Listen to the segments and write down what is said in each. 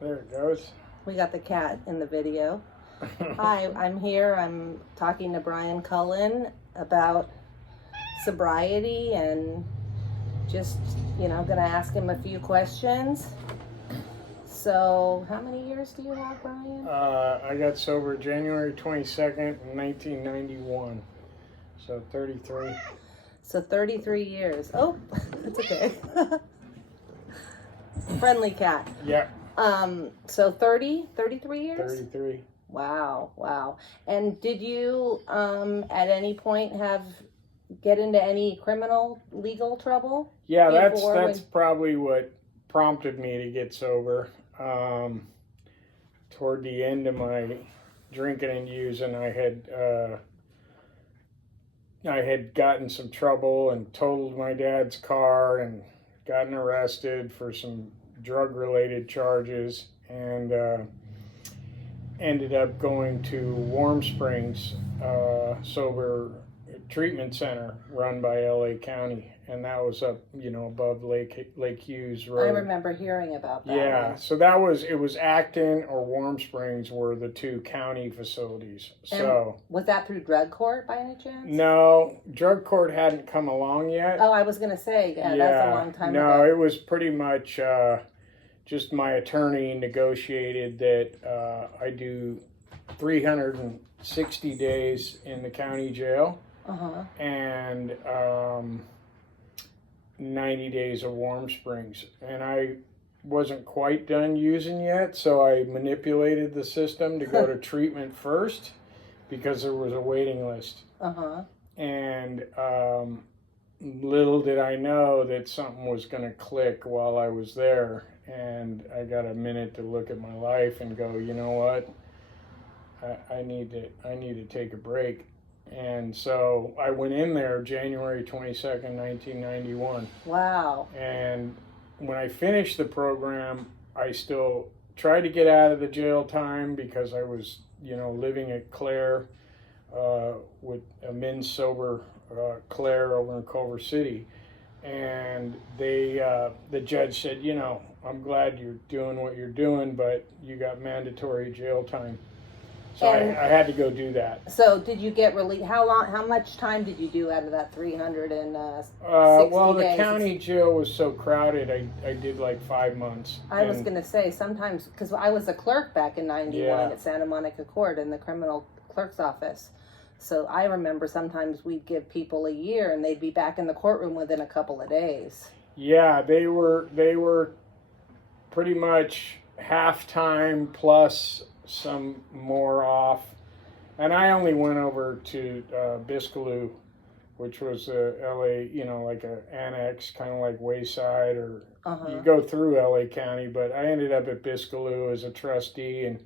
There it goes. We got the cat in the video. Hi, I'm here. I'm talking to Brian Cullen about sobriety and just, gonna ask him a few questions. So, how many years do you have, Brian? I got sober January 22nd, 1991. So 33. So 33 years. Oh, that's okay. Friendly cat. Yeah, So 33 years? 33. Wow. And did you at any point get into any criminal legal trouble? Yeah, that's Before probably what prompted me to get sober. Toward the end of my drinking and using, I had gotten some trouble and totaled my dad's car and gotten arrested for some drug-related charges, and ended up going to Warm Springs sober treatment center run by LA County, and that was up, above Lake Hughes Road. I remember hearing about that. Yeah, so it was Acton or Warm Springs were the two county facilities. And so was that through drug court by any chance? no, drug court hadn't come along yet. Oh, I was gonna say, that's a long time ago. No, it was pretty much just my attorney negotiated that I do 360 days in the county jail. And 90 days of Warm Springs. And I wasn't quite done using yet, so I manipulated the system to go to treatment first because there was a waiting list. And little did I know that something was going to click while I was there. And I got a minute to look at my life and go, you know what? I need to take a break. And so I went in there January 22nd, 1991. Wow. And when I finished the program, I still tried to get out of the jail time because I was, living at Claire with a men's sober Claire over in Culver City. And the judge said, I'm glad you're doing what you're doing, but you got mandatory jail time. So I had to go do that. So did you get released? How much time did you do out of that 360 well, the days? county jail was so crowded, I did like 5 months. I was going to say sometimes, because I was a clerk back in 91 at Santa Monica Court in the criminal clerk's office. So I remember sometimes we'd give people a year and they'd be back in the courtroom within a couple of days. Yeah, they were pretty much half-time plus some more off, and I only went over to Biscaloo, which was LA, like a annex, kind of like Wayside, or you go through LA County, but I ended up at Biscaloo as a trustee, and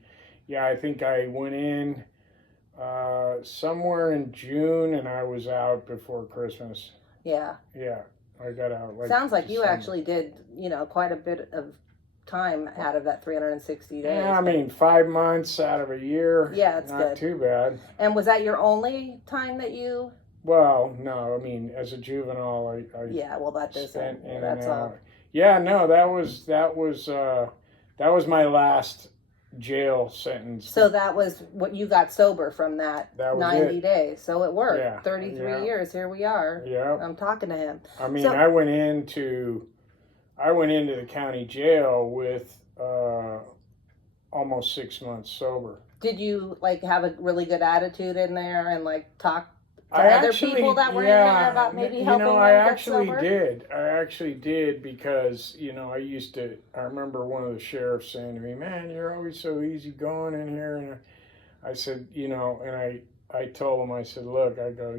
I think I went in somewhere in June, and I was out before Christmas. Yeah, I got out. Sounds like you actually did, quite a bit of time out of that 360 days. Yeah, I mean, 5 months out of a year. Yeah, it's not good. too bad. And was that your only time that you? Well, no. I mean, as a juvenile, I yeah. Well, that doesn't. That's all. Yeah, no. That was my last jail sentence. So that was what you got sober from that 90 days. So it worked. Yeah, 33 years. Here we are. Yeah. I'm talking to him. I mean, I went into the county jail with almost 6 months sober. Did you have a really good attitude in there and talk to other people that were in there about maybe helping them get sober? I actually did because, I remember one of the sheriffs saying to me, man, you're always so easygoing in here. And I said, and I told him, I said, look, I go,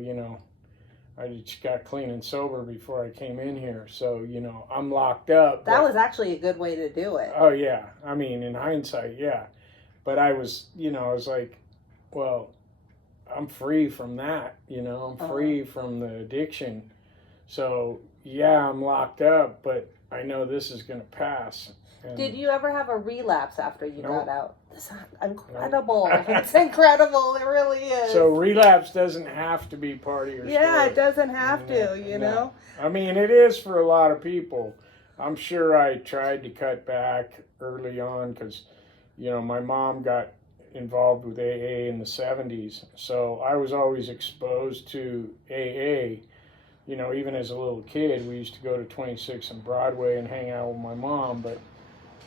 I just got clean and sober before I came in here. So, I'm locked up. That was actually a good way to do it. Oh, yeah. I mean, in hindsight, yeah. But I was, I was like, well, I'm free from that, I'm free from the addiction. So, yeah, I'm locked up, but I know this is going to pass. And did you ever have a relapse after you got out? It's incredible. It's incredible. It really is. So relapse doesn't have to be part of your story. Yeah, it doesn't have to, you know. I mean, it is for a lot of people. I'm sure I tried to cut back early on because, you know, my mom got involved with AA in the 70s. So I was always exposed to AA. You know, even as a little kid, we used to go to 26 and Broadway and hang out with my mom, but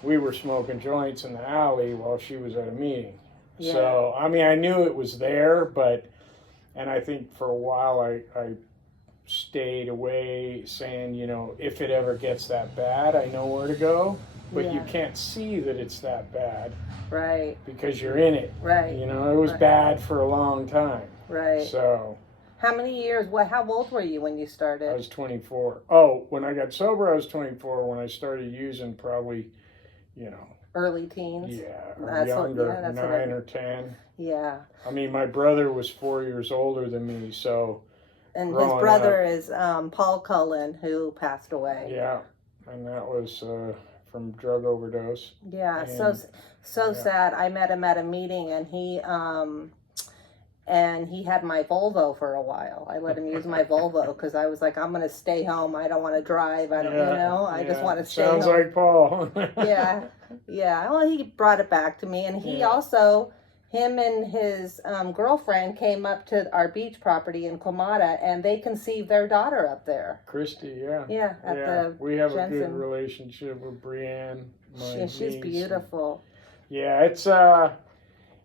we were smoking joints in the alley while she was at a meeting. Yeah. So, I mean, I knew it was there, but, and I think for a while I stayed away saying, you know, if it ever gets that bad, I know where to go. But you Yeah. can't see that it's that bad Right. because you're in it. Right. You know, it was Right. bad for a long time. Right. So How many years? How old were you when you I started? was 24. Oh, when I got sober, I was 24. When I started using, probably, you know, Early teens. yeah, or That's what- younger, yeah, that's what I- 9 or 10. Yeah. I mean, my brother was 4 years older than me, so And his Growing brother is Paul Cullen, who passed away. yeah, and that was from drug overdose. Yeah, And- so yeah. sad. I met him at a meeting, and he had my Volvo for a while. I let him use my Volvo because I was like, I'm gonna stay home. I don't want to drive. I don't, you know, I just want to stay Sounds home. like Paul. Yeah, yeah. Well, he brought it back to me, and he Yeah. also, him and his girlfriend came up to our beach property in Quamata, and they conceived their daughter up there. Christy, yeah. Yeah, at Yeah, the we have a good Jensen. relationship with Brienne. My She's niece. beautiful. Yeah, it's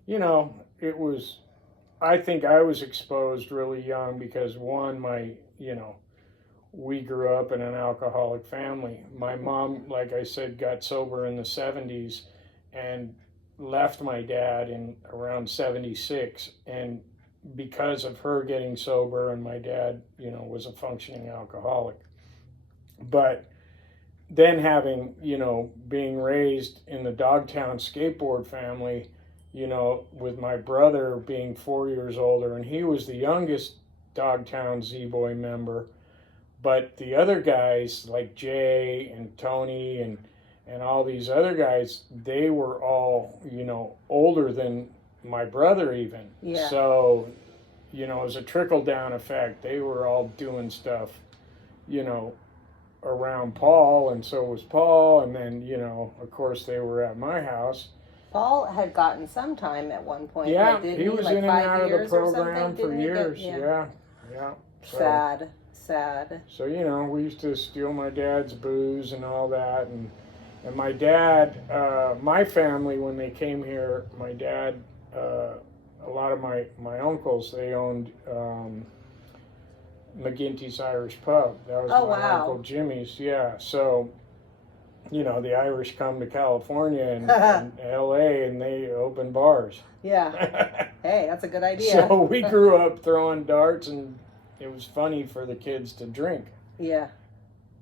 you know, it was. I think I was exposed really young because one, we grew up in an alcoholic family. My mom, like I said, got sober in the 70s and left my dad in around 76. And because of her getting sober, and my dad, you know, was a functioning alcoholic. But then having, you know, being raised in the Dogtown skateboard family, you know, with my brother being 4 years older, and he was the youngest Dogtown Z-Boy member. But the other guys like Jay and Tony and all these other guys, they were all, you know, older than my brother even. Yeah. So, you know, it was a trickle down effect. They were all doing stuff, you know, around Paul, and so was Paul. And then, you know, of course, they were at my house. Paul had gotten some time at one point. Yeah, didn't he was like in and 5 out of the years or something? program for Didn't he get- years. Yeah. So, Sad. So, you know, we used to steal my dad's booze and all that, and my dad, my family, when they came here, my dad, a lot of my uncles, they owned McGinty's Irish Pub. That was Oh, my wow. Uncle Jimmy's. Yeah, so, you know, the Irish come to California and LA, and they open bars. Yeah. Hey, that's a good idea. So we grew up throwing darts, and it was funny for the kids to drink. Yeah.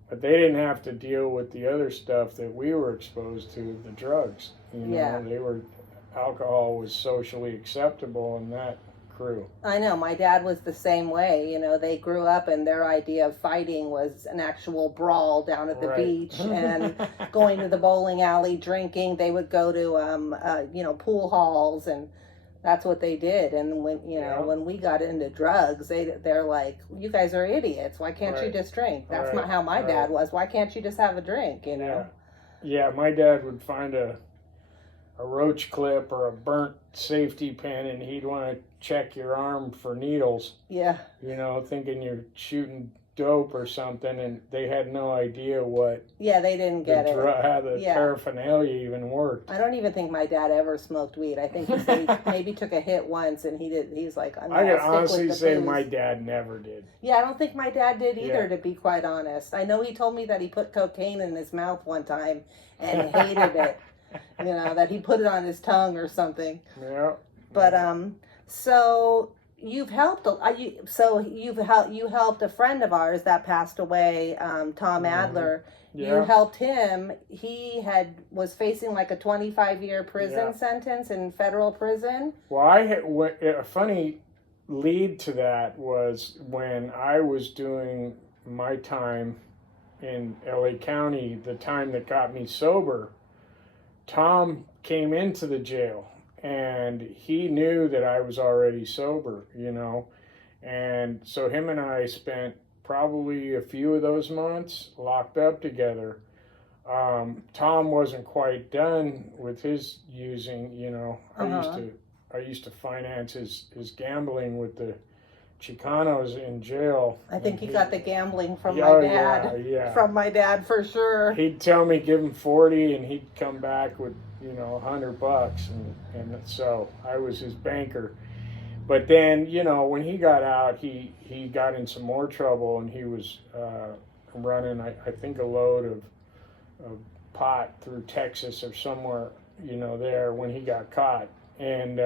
But they didn't have to deal with the other stuff that we were exposed to, the drugs. You know, Yeah. alcohol was socially acceptable in that crew. I know. My dad was the same way. You know, they grew up and their idea of fighting was an actual brawl down at the Right. beach and going to the bowling alley, drinking. They would go to, you know, pool halls, and that's what they did. And when, you know, Yeah. when we got into drugs, they're like, you guys are idiots. Why can't you Right. just drink? That's Right. not how my dad Right. was. Why can't you just have a drink, you know? Yeah, my dad would find a roach clip or a burnt safety pin, and he'd want to check your arm for needles, Yeah. you know, thinking you're shooting dope or something, and they had no idea what Yeah, they didn't get it. how the Yeah. paraphernalia even worked. I don't even think my dad ever smoked weed. I think he maybe took a hit once, and he's like, I'm I gonna can stick honestly with the say booze. my dad never did. Yeah, I don't think my dad did either, Yeah. to be quite honest. I know he told me that he put cocaine in his mouth one time and hated it. You know, that he put it on his tongue or something. Yeah. But so you've helped. You helped a friend of ours that passed away, Tom Adler. You Yeah. helped him. He was facing like a 25-year prison Yeah. sentence in federal prison. Well, a funny lead to that was when I was doing my time in LA County, the time that got me sober. Tom came into the jail, and he knew that I was already sober, you know, and so him and I spent probably a few of those months locked up together. Tom wasn't quite done with his using. You know, I used to finance his gambling with the Chicanos in jail. I think he got the gambling from Yeah, my oh, dad. yeah. From my dad for sure. He'd tell me give him 40, and he'd come back with $100, and so I was his banker. But then when he got out, he got in some more trouble, and he was running I think a load of pot through Texas or somewhere there when he got caught, and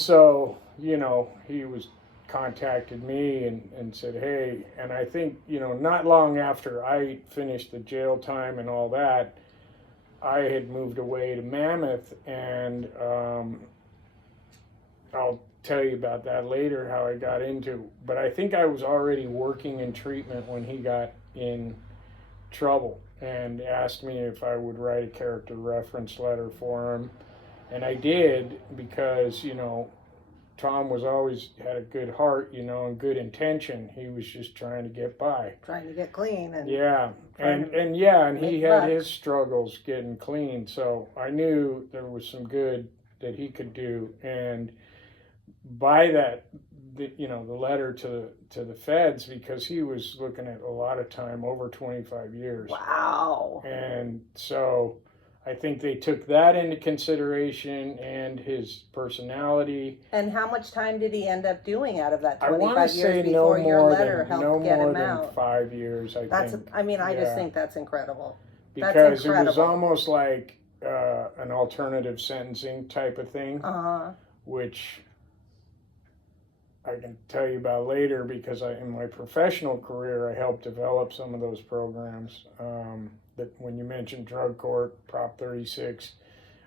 so he was contacted me and said, hey, and I think not long after I finished the jail time and all that, I had moved away to Mammoth, and I'll tell you about that later, how I got into, but I think I was already working in treatment when he got in trouble and asked me if I would write a character reference letter for him. And I did, because, Tom was always had a good heart, and good intention. He was just trying to get by. Trying to get clean. And yeah. And he had his struggles getting clean. So I knew there was some good that he could do. And by that, the letter to the feds, because he was looking at a lot of time, over 25 years. Wow. And so I think they took that into consideration, and his personality. And how much time did he end up doing out of that 25 I want to years say before no your more letter than, helped get him out? 5 years, I think. I just think that's incredible. Because that's it was incredible. almost like an alternative sentencing type of thing, which I can tell you about later, because in my professional career, I helped develop some of those programs. That when you mentioned drug court, Prop 36,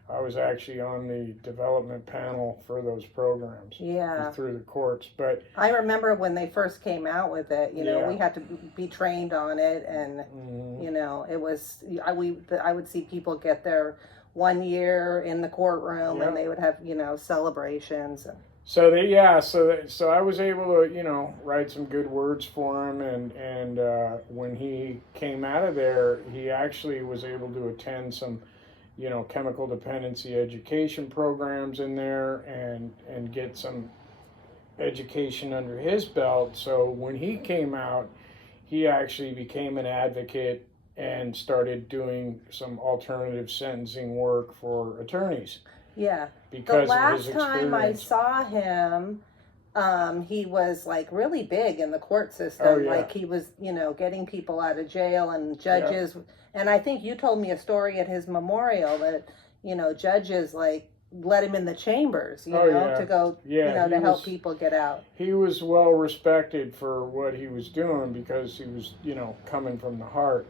I was actually on the development panel for those programs. Yeah. Through the courts. But I remember when they first came out with it, we had to be trained on it, and it was I would see people get their 1 year in the courtroom, and they would have celebrations. So so I was able to write some good words for him, and when he came out of there, he actually was able to attend some chemical dependency education programs in there, and get some education under his belt. So when he came out, he actually became an advocate and started doing some alternative sentencing work for attorneys. Yeah. Because the last of his experience. time I saw him, he was like really big in the court system. Like he was, getting people out of jail, and judges. Yeah. And I think you told me a story at his memorial that, judges like let him in the chambers, to go, to help people get out. He was well respected for what he was doing, because he was, coming from the heart,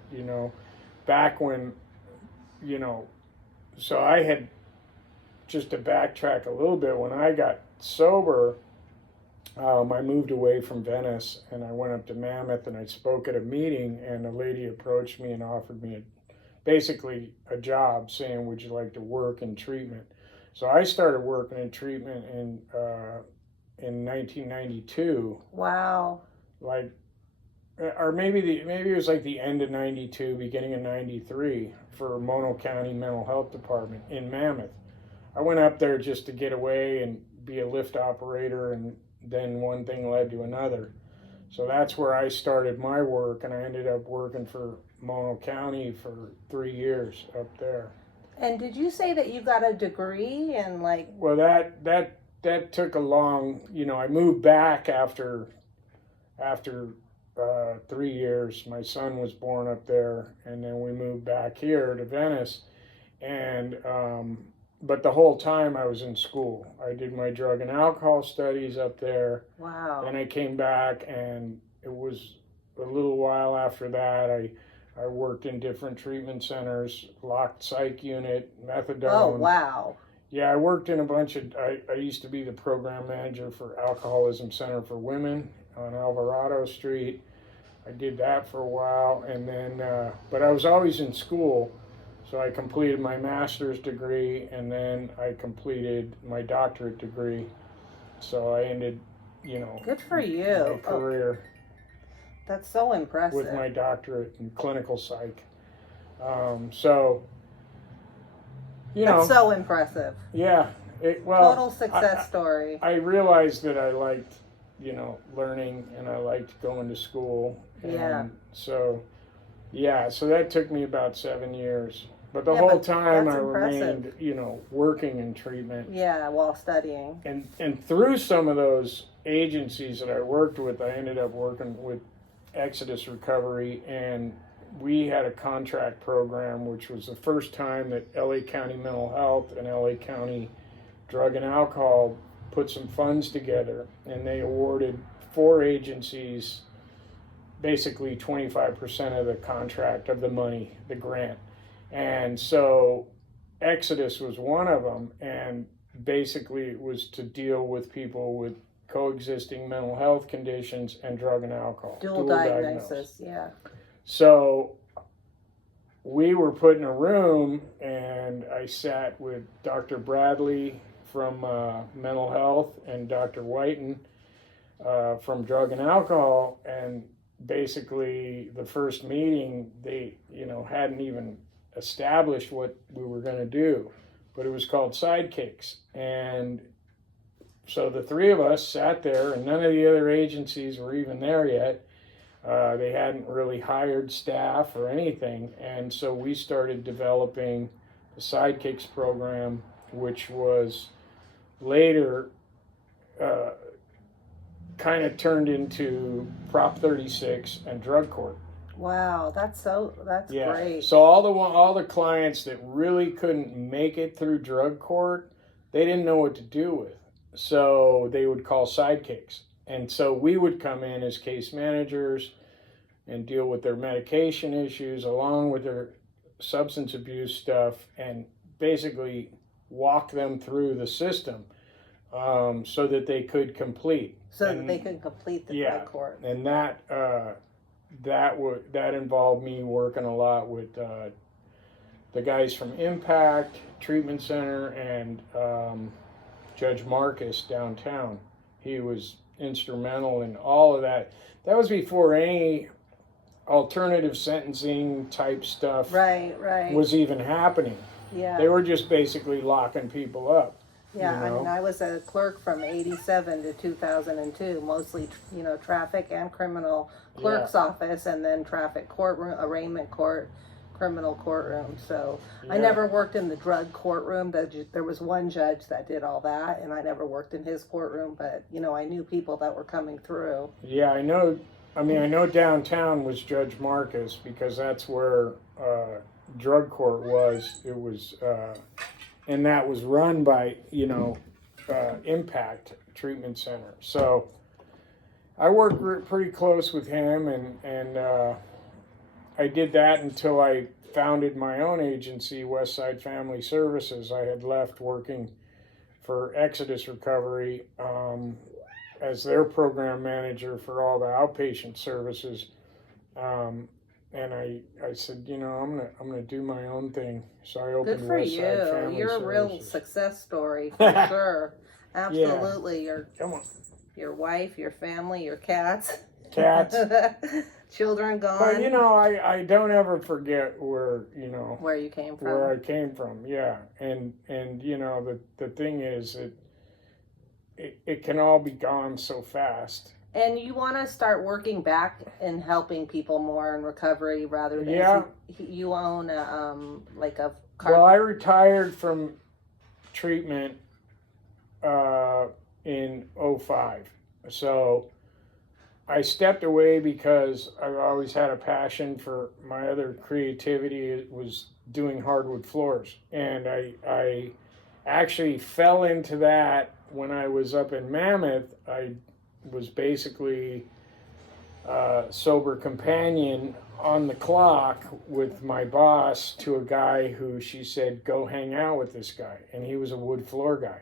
back when, so I had, just to backtrack a little bit, when I got sober, I moved away from Venice, and I went up to Mammoth, and I spoke at a meeting, and a lady approached me and offered me basically a job, saying, would you like to work in treatment? So I started working in treatment in 1992. Wow. Or maybe it was like the end of 92, beginning of 93, for Mono County Mental Health Department in Mammoth. I went up there just to get away and be a lift operator, and then one thing led to another. So that's where I started my work, and I ended up working for Mono County for 3 years up there. And did you say that you got a degree in Well, that took a long, I moved back after 3 years. My son was born up there, and then we moved back here to Venice, and but the whole time I was in school. I did my drug and alcohol studies up there. Wow. And I came back, and it was a little while after that, I worked in different treatment centers, locked psych unit, methadone. Oh, wow. Yeah, I worked in a bunch of, I used to be the program manager for Alcoholism Center for Women on Alvarado Street. I did that for a while, and then, but I was always in school. So I completed my master's degree, and then I completed my doctorate degree. So I ended, good for you. my career. That's so impressive. with my doctorate in clinical psych. So, you know, That's so impressive. yeah. Well, Total success story. I realized that I liked, you know, learning, and I liked going to school. And Yeah. so, yeah, so that took me about 7 years. But the Yeah, whole but time that's I impressive. remained, you know, working in treatment. Yeah, while studying. And through some of those agencies that I worked with, I ended up working with Exodus Recovery, and we had a contract program, which was the first time that LA County Mental Health and LA County Drug and Alcohol put some funds together, and they awarded 4 agencies basically 25% of the contract, of the money, the grant. And so Exodus was one of them, and basically it was to deal with people with coexisting mental health conditions and drug and alcohol. Dual diagnosis, yeah. So we were put in a room, and I sat with Dr. Bradley from mental health and Dr. Whiten from drug and alcohol, and basically the first meeting, they, you know, hadn't even established what we were going to do, but it was called Sidekicks. And so the 3 of us sat there, and none of the other agencies were even there yet. They hadn't really hired staff or anything, and so we started developing the Sidekicks program, which was later kind of turned into Prop 36 and drug court. Wow, that's great. So all the clients that really couldn't make it through drug court, they didn't know what to do with. So they would call Sidekicks. And so we would come in as case managers and deal with their medication issues along with their substance abuse stuff, and basically walk them through the system so that they could complete. That they could complete the drug court. And that involved me working a lot with the guys from Impact Treatment Center and Judge Marcus downtown. He was instrumental in all of that. That was before any alternative sentencing type stuff was even happening. Yeah. They were just basically locking people up. Yeah, you know? I mean, I was a clerk from 87 to 2002, mostly, you know, traffic and criminal clerk's office, and then traffic courtroom, arraignment court, criminal courtroom. So I never worked in the drug courtroom. There was one judge that did all that, and I never worked in his courtroom, but, you know, I knew people that were coming through. Yeah, I know downtown was Judge Marcus, because that's where drug court was. It was... and that was run by, you know, Impact Treatment Center. So I worked pretty close with him, and I did that until I founded my own agency, Westside Family Services. I had left working for Exodus Recovery as their program manager for all the outpatient services. And I said, you know, I'm gonna do my own thing. So I opened Good for Westside you. Family You're Services. a real success story for sure. Absolutely. Come on. Your wife, your family, your cats. Cats. Children gone. But you know, I don't ever forget where, you know, where you came from. Where I came from. Yeah. And you know, the thing is it can all be gone so fast. And you want to start working back and helping people more in recovery rather than you own a like a car. Well, I retired from treatment in 2005. So I stepped away because I've always had a passion for my other creativity. It was doing hardwood floors. And I actually fell into that when I was up in Mammoth. I was basically sober companion on the clock with my boss to a guy who she said, go hang out with this guy. And he was a wood floor guy.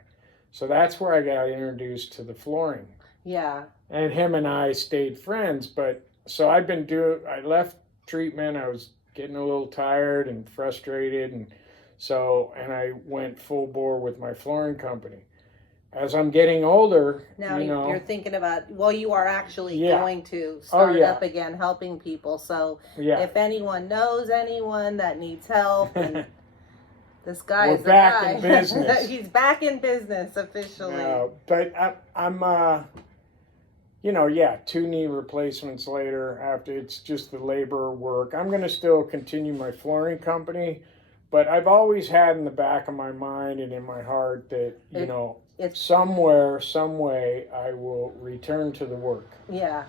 So that's where I got introduced to the flooring. Yeah. And him and I stayed friends. But so I left treatment. I was getting a little tired and frustrated. And I went full bore with my flooring company. as I'm getting older, Now you know, you're thinking about, well, you are actually Yeah. going to start yeah. up again helping people. So yeah, if anyone knows anyone that needs help, and this guy We're is the back guy. in business. He's back in business officially. but I'm you know, yeah, 2 knee replacements later. After it's just the labor work, I'm gonna still continue my flooring company, but I've always had in the back of my mind and in my heart that you know, It's somewhere, some way, I will return to the work. yeah,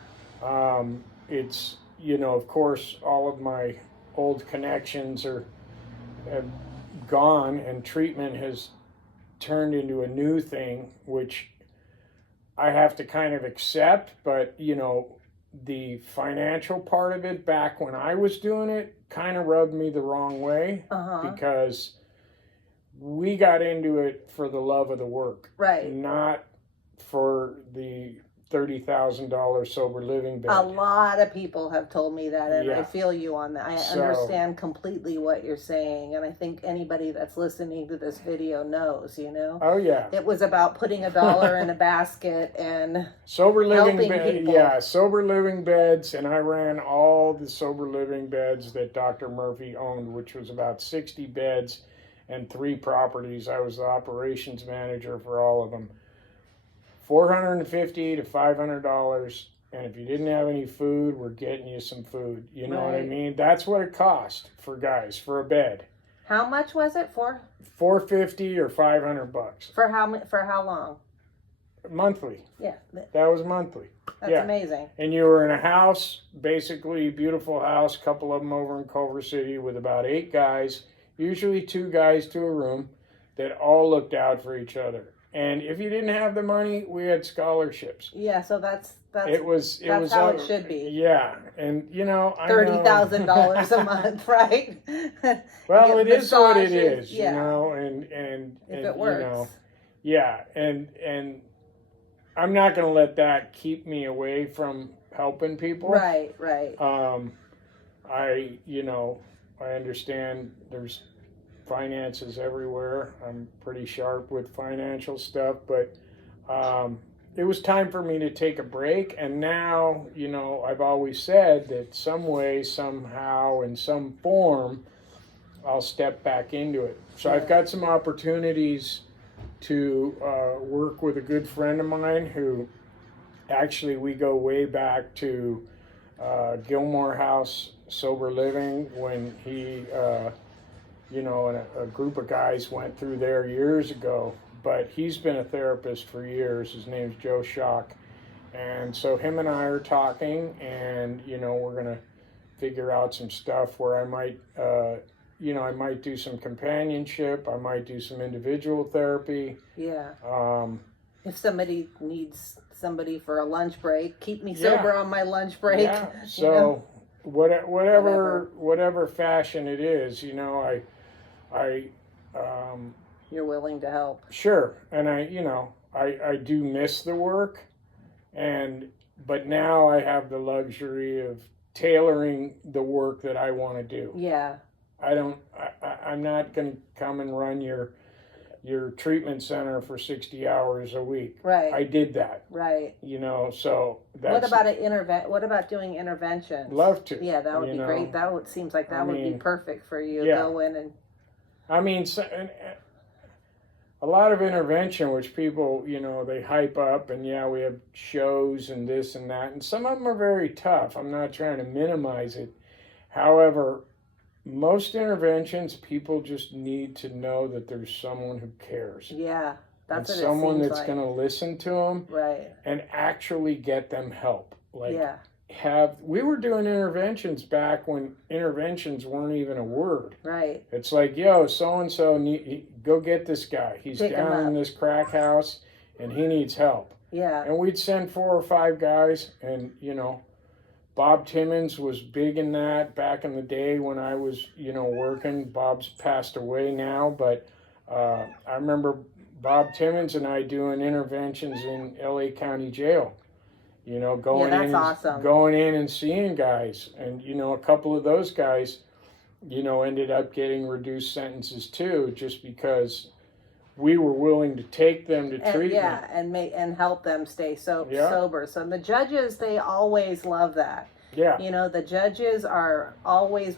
It's, you know, of course, all of my old connections have gone, and treatment has turned into a new thing, which I have to kind of accept. But, you know, the financial part of it back when I was doing it kind of rubbed me the wrong way because we got into it for the love of the work, right. not for the $30,000 sober living bed. A lot of people have told me that, and I Yeah. feel you on that. I So- understand completely what you're saying, and I think anybody that's listening to this video knows, you know? Oh yeah, It was about putting $1 in a basket and sober living helping bed. people. Yeah, sober living beds, and I ran all the sober living beds that Dr. Murphy owned, which was about 60 beds and 3 properties. I was the operations manager for all of them. $450 to $500, and if you didn't have any food, we're getting you some food. You know what I Right. mean? That's what it cost for guys for a bed. how much was it for? $450 or $500 For how long? monthly. Yeah, That was monthly. that's Yeah. amazing. And you were in a house, basically beautiful house, couple of them over in Culver City, with about 8 guys, usually 2 guys to a room, that all looked out for each other. And if you didn't have the money, we had scholarships. Yeah, so that's It was how it should be. Yeah, and you know, I know- $30,000 a month, right? Well, You it get is what it massages, is, yeah. you know, and If it works. you know, yeah, and I'm not going to let that keep me away from helping people. Right. You know, I understand there's finances everywhere. I'm pretty sharp with financial stuff, but it was time for me to take a break. And now, you know, I've always said that some way, somehow, in some form, I'll step back into it. So I've got some opportunities to work with a good friend of mine who actually, we go way back to Gilmore House Sober Living, when he you know, and a group of guys went through there years ago. But he's been a therapist for years. His name's Joe Schock. And so him and I are talking, and, you know, we're going to figure out some stuff where I might, you know, I might do some companionship. I might do some individual therapy. Yeah. If somebody needs somebody for a lunch break, keep me Yeah. sober on my lunch break. Yeah. So whatever fashion it is, you know, You're willing to help. Sure, and I do miss the work, but now I have the luxury of tailoring the work that I want to do. Yeah. I'm not going to come and run your treatment center for 60 hours a week. Right. I did that. Right. You know, so that's. What about doing interventions? Love to. Yeah, that would be great. Seems like that would be perfect for you. Yeah. Go in and. I mean, a lot of intervention, which people, you know, they hype up, and yeah, we have shows and this and that, and some of them are very tough. I'm not trying to minimize it. However, most interventions, people just need to know that there's someone who cares. Yeah, that's what someone it seems that's like. going to listen to them, right, and actually get them help. Like, yeah. We were doing interventions back when interventions weren't even a word. Right. It's like, yo, so-and-so, go get this guy. He's Pick down in this crack house, and he needs help. Yeah. And we'd send 4 or 5 guys, and, you know, Bob Timmons was big in that back in the day when I was, you know, working. Bob's passed away now, but I remember Bob Timmons and I doing interventions in L.A. County Jail. You know, going in and seeing guys, and you know, a couple of those guys, you know, ended up getting reduced sentences too, just because we were willing to take them to treatment. Yeah, and help them stay Yeah. sober. So the judges, they always love that. Yeah. You know, the judges are always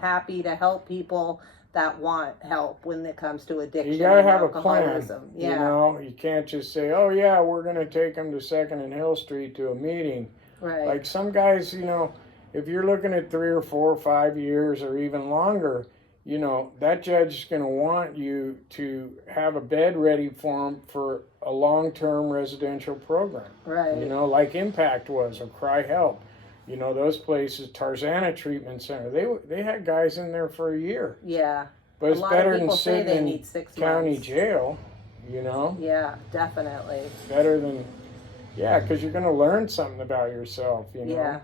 happy to help people that want help when it comes to addiction. You gotta and have a plan. alcoholism. Yeah. You know, you can't just say, "Oh yeah, we're gonna take them to Second and Hill Street to a meeting." Right. Like some guys, you know, if you're looking at 3 or 4 or 5 years or even longer, you know, that judge is going to want you to have a bed ready for them for a long-term residential program. Right. You know, like Impact was or Cry Help. You know, those places, Tarzana Treatment Center, they had guys in there for a year. Yeah. But it's a lot better of than people say sitting they in need 6 county months. jail, you know? Yeah, definitely. Better than, yeah, because you're going to learn something about yourself, you know? Yeah.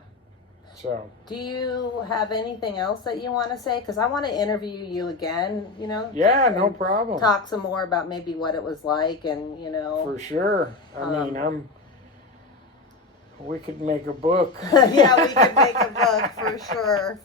So. Do you have anything else that you want to say? Because I want to interview you again, you know? Yeah, no problem. Talk some more about maybe what it was like and, you know. For sure. I mean, we could make a book. Yeah, we could make a book for sure.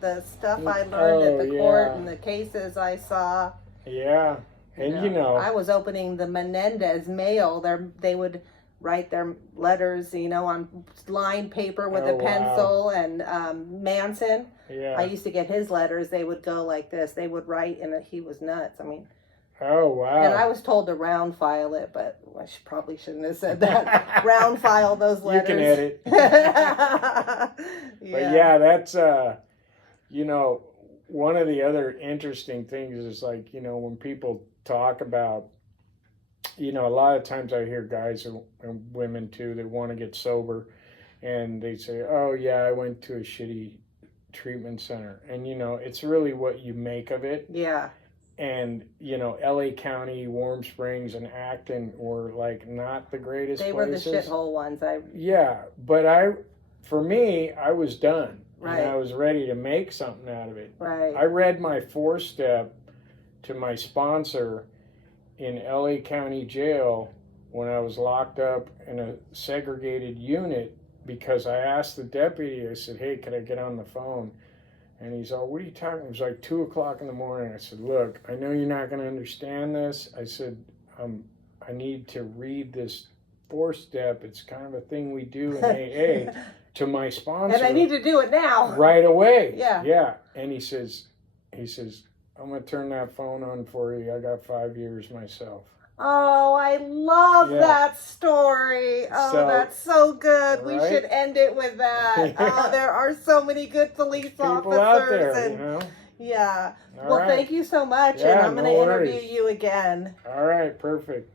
The stuff I learned at the court and the cases I saw. Yeah, and you know, I was opening the Menendez mail. They would write their letters, you know, on lined paper with a pencil. And Manson, yeah, I used to get his letters. They would go like this. They would write, and he was nuts. I mean. Oh wow! And I was told to round file it, but I probably shouldn't have said that. Round file those letters. You can edit. Yeah. But yeah, that's you know, one of the other interesting things is like, you know, when people talk about, you know, a lot of times I hear guys and women too that want to get sober, and they say, "Oh yeah, I went to a shitty treatment center," and you know, it's really what you make of it. Yeah. And, you know, LA County, Warm Springs, and Acton were, like, not the greatest They places. were the shithole ones. Yeah, but for me, I was done. Right. And I was ready to make something out of it. Right. I read my 4-step to my sponsor in LA County Jail when I was locked up in a segregated unit because I asked the deputy, I said, "Hey, can I get on the phone?" And he's all, "What are you talking about?" It was like 2 o'clock in the morning. I said, "Look, I know you're not going to understand this." I said, I need to read this 4-step. It's kind of a thing we do in AA to my sponsor. And I need to do it now. Right away. Yeah. Yeah. And he says, "I'm going to turn that phone on for you. I got 5 years myself." Oh, I love that story. Oh, that's so good. Right? We should end it with that. Yeah. Oh, there are so many good police People officers. out there, and, you know? Yeah. All well, right. thank you so much. Yeah, and I'm going to interview you again. All right, perfect.